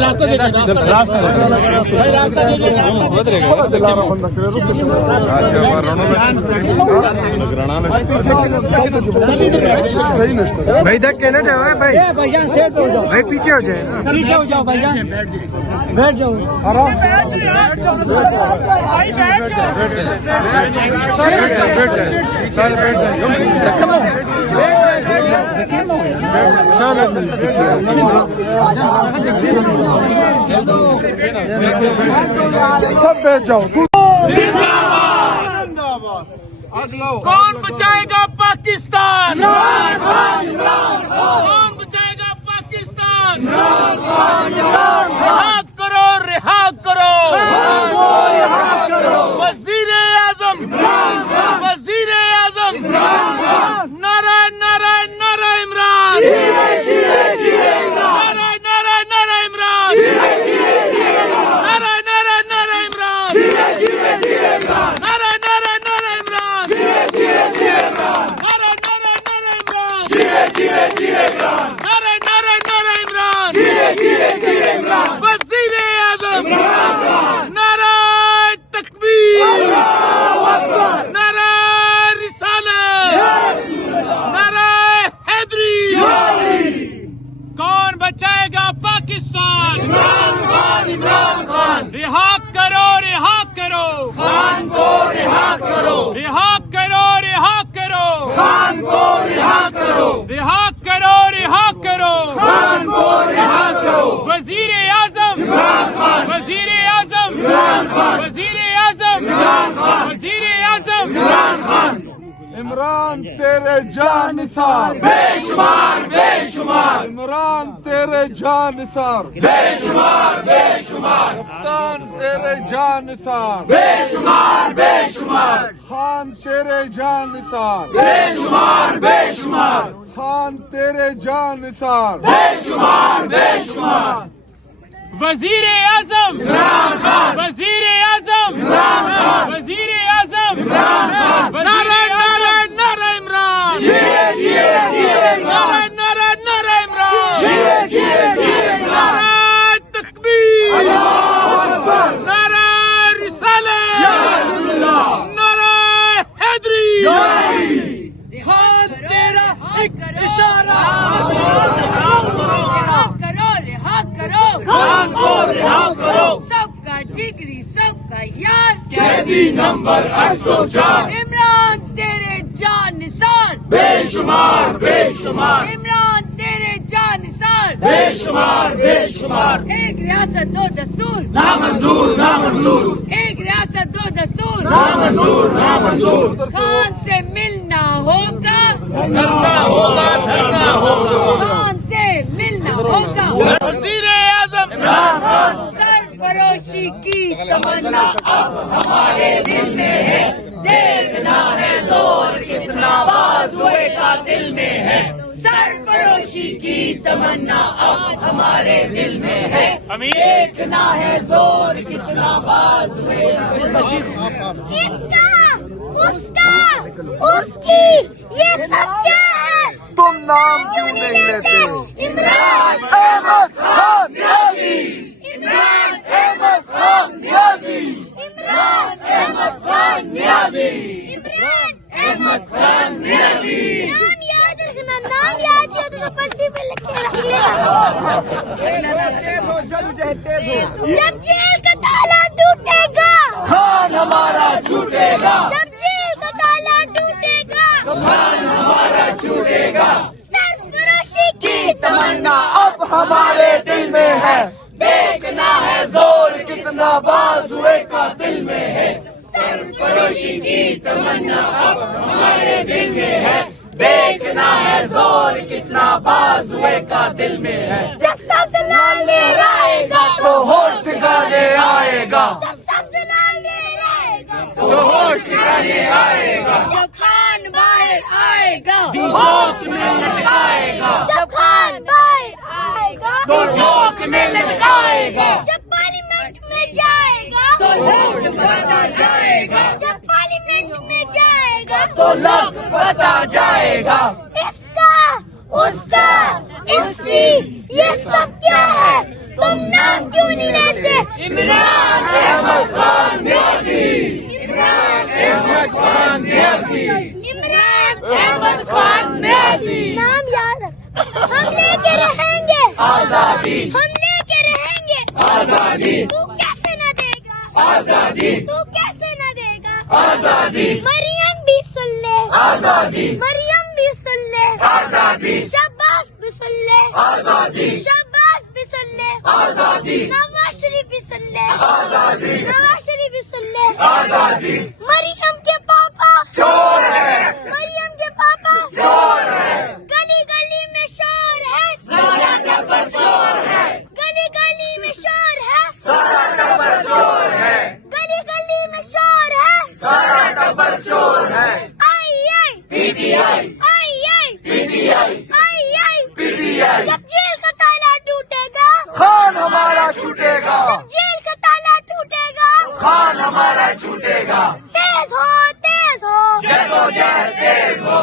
راستہ بھائی دھکے نہ دے بھائی بھائی پیچھے ہو جائے پیچھے ہو جاؤ بھائی جان بیٹھ جاؤ آرام سے سب بیٹھ جاؤ کون بچائے گا پاکستان کون بچائے گا پاکستان رہا کرو رہا کرو وزیر اعظم وزیر اعظم نعرہ نعرہ نعرہ عمران نعرہ نعرہ نعرہ عمران نعرہ نعرہ نعرہ عمران نعرہ نعرہ نعرہ عمران نعرہ نعرہ نعرہ عمران نعرہ نعرہ نعرہ عمران وزیر اعظم نعرہ تکبیر نعرہ رسالت نعرہ حیدری کون بچائے گا پاکستان عمران خان رہا کرو رہا کرو خان کو رہا کرو رہا کرو رہا کرو خان کو رہا کرو رہا کرو رہا کرو خان کو رہا کرو وزیر اعظم عمران خان وزیر اعظم عمران خان وزیر اعظم عمران خان وزیر اعظم عمران خان عمران تیرے جان نثار بے شمار بے شمار عمران تیرے جان نثار بے شمار بے شمار کپتان تیرے جان نثار بے شمار بے شمار خان تیرے جان نثار بے شمار بے شمار خان تیرے جان نثار بے شمار بے شمار وزیر اعظم عمران خان وزیر اعظم عمران خان وزیر اعظم عمران خان نعرہ نعرہ نعرہ عمران نعرہ نعرہ نعرہ عمران نعرہ تکبیر نعرہ رسالت نعرہ حیدری خان تیرا ایک اشارہ رہا کرو رہا کرو خان کو رہا کرو سب کا جگری سب کا یار قیدی نمبر 804 عمران تیرے جان نثار بے شمار بے شمار عمران تیرے جان نثار بے شمار بے شمار ایک ریاست دو دستور نامنظور نامنظور ایک ریاست دو دستور نامنظور نامنظور خان سے ملنا ہوگا دھرنا ہوگا دھرنا ہوگا خان سے ملنا ہوگا وزیر اعظم عمران خان سرفروشی کی تمنا اب ہمارے دل میں ہے دیکھنا ہے زور کتنا بازوئے کا دل میں ہے سرفروشی کی تمنا اب ہمارے دل میں ہے دیکھنا ہے زور کتنا بازوئے اس کا اس کا اس کی یہ سب کیا ہے تم نام کیوں نہیں لیتے عمران احمد خان نیازی عمران احمد خان نیازی عمران احمد خان نیازی عمران احمد خان نیازی نام یاد رکھنا نام یاد کیا تو پرچی پہ لکھ کے رکھ لینا جب جیل کا تالا ٹوٹے گا خان ہمارا چھوٹے گا جب جیل کا تالا ٹوٹے گا خان ہمارا چھوٹے گا سرفروشی کی تمنا اب ہمارے دل میں ہے دیکھنا ہے زور کتنا بازوئے کا دل میں ہے سرفروشی کی تمنا اب ہمارے دل میں ہے دیکھنا ہے زور کتنا بازوئے کا دل میں ہے جب سبز لال لہر آئے گا تو ہوش ٹھکانے آئے گا جب سبز لال لہر آئے گا تو ہوش ٹھکانے آئے گا جب خان باہر آئے گا ہوش میں لٹکائے گا جب خان باہر آئے گا تو جوش میں لٹکائے گا جب پارلیمنٹ میں جائے گا تو ہوش तो लोग बता जाएगा। इसका उसका इसकी ये सब क्या है, तुम नाम क्यों नहीं लेते? इमरान अहमद खान न्यासी, इमरान अहमद खान न्यासी, इमरान अहमद खान न्यासी। नाम याद हम लेके रहेंगे आजादी, हम लेके रहेंगे आजादी। तू कैसे न देगा आजादी, तू कैसे न देगा आजादी। मरियम भी सुन ले आजादी, मरियम भी सुन ले आजादी। शब्बास भी सुन ले आजादी, शब्बास भी सुन ले आजादी। नवाज शरीफ भी सुन ले आजादी, नवाज शरीफ भी सुन ले आजादी। मरियम के पापा चोर है, मरियम के पापा चोर है। गली गली में शोर है, सारा टब्बर चोर है। गली गली में शोर है, सारा टब्बर चोर है। गली गली में शोर है, सारा टब्बर चोर है। PTI PTI PTI. जब जेल का ताला टूटेगा खान हमारा छूटेगा, जब जेल का ताला टूटेगा खान हमारा छूटेगा। तेज हो जदोजहद, तेज हो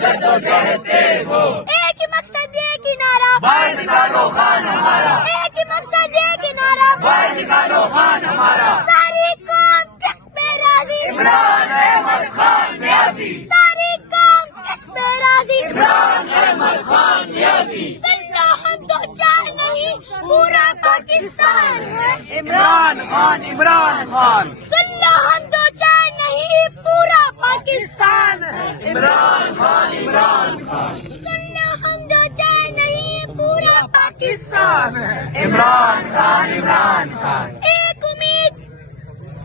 जदोजहद, तेज हो। एक ही मकसद एक ही नारा, बाहर निकालो खान हमारा। एक ही मकसद एक ही नारा, बाहर निकालो खान हमारा। सारी कौम किस पे राजी, इमरान अहमद खान न्यासी। सारी कौम किस पे राजी, इमरान अहमद खान न्यासी। सुन लो हम तो चार नहीं पूरा पाकिस्तान है, इमरान खान, इमरान खान। सुन लो हम तो चार नहीं पूरा पाकिस्तान है, इमरान खान, इमरान खान। सुन लो हम दो चार नहीं पूरा पाकिस्तान है, इमरान खान, इमरान खान। एक उम्मीद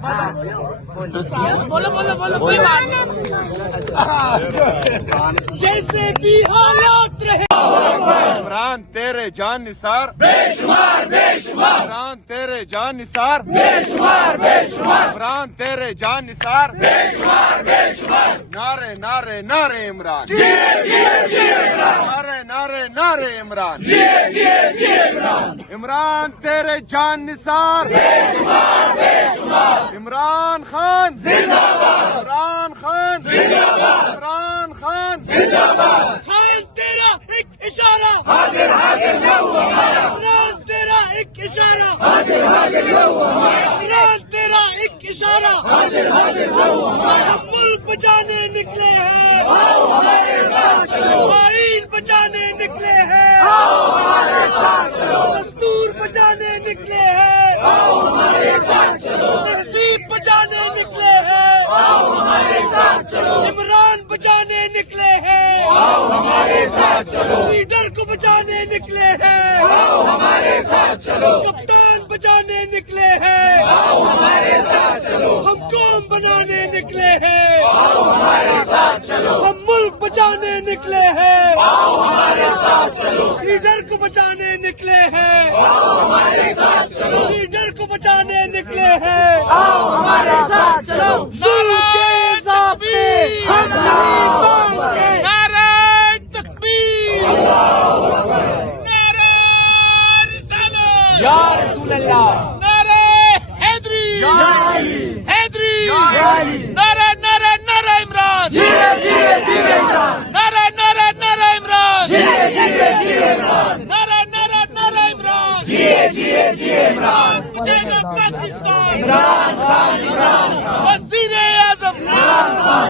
बोलो बोलो बोलो कोई बात जैसे भी हालात रहे। इमरान तेरे जान निसार बेशुमार बेशुमार, इमरान तेरे जान निसार बेशुमार बेशुमार, इमरान तेरे जान निसार। बेशुमार बेशुमार। नारे नारे नारे इमरान, जिए इमरान, नारे नारे नारे इमरान। जिए इमरान। इमरान तेरे जान निसार बेशुमार बेशुमार। इमरान खान जिंदाबाद, इमरान खान जिंदाबाद, इमरान खान जिंदाबाद। खान तेरा एक इशारा, हाजिर हाजिर लहू हमारा, इमरान तेरा एक इशारा, हाजिर हाजिर लहू हमारा, इमरान तेरा एक इशारा। हाजिर हाजिर लहू हमारा। हम मुल्क बचाने निकले हैं, आओ हमारे साथ चलो, आईन बचाने निकले हैं, आओ हमारे साथ चलो, दस्तूर बचाने निकले हैं, आओ हमारे साथ चलो, तहजीब बचाने निकले हैं, आओ हमारे साथ चलो, इमरान बचाने निकले हैं, आओ हमारे साथ चलो, लीडर को बचाने निकले हैं, आओ हमारे साथ चलो, कप्तान बचाने निकले हैं, आओ हमारे साथ चलो, हम कौम बनाने निकले हैं, आओ हमारे साथ चलो, हम मुल्क बचाने निकले हैं, आओ हमारे साथ चलो, लीडर को बचाने निकले हैं, आओ हमारे साथ चलो, लीडर को बचाने निकले हैं। आओ हमारे साथ चलो। के साथे हम नहीं मांगते, नारे तकबीर, नारे रिसालत, या रसूल अल्लाह, नारे हैदरी, हैदरी, नारे नारे नारे इमरान, जिए इमरान, नारे नारे नारे इमरान, जिए इमरान, नारे नारे नारे इमरान, जिए इमरान। बचेगा पाकिस्तान, इमरान खान, इमरान खान। वज़ीर-ए-आज़म, इमरान खान।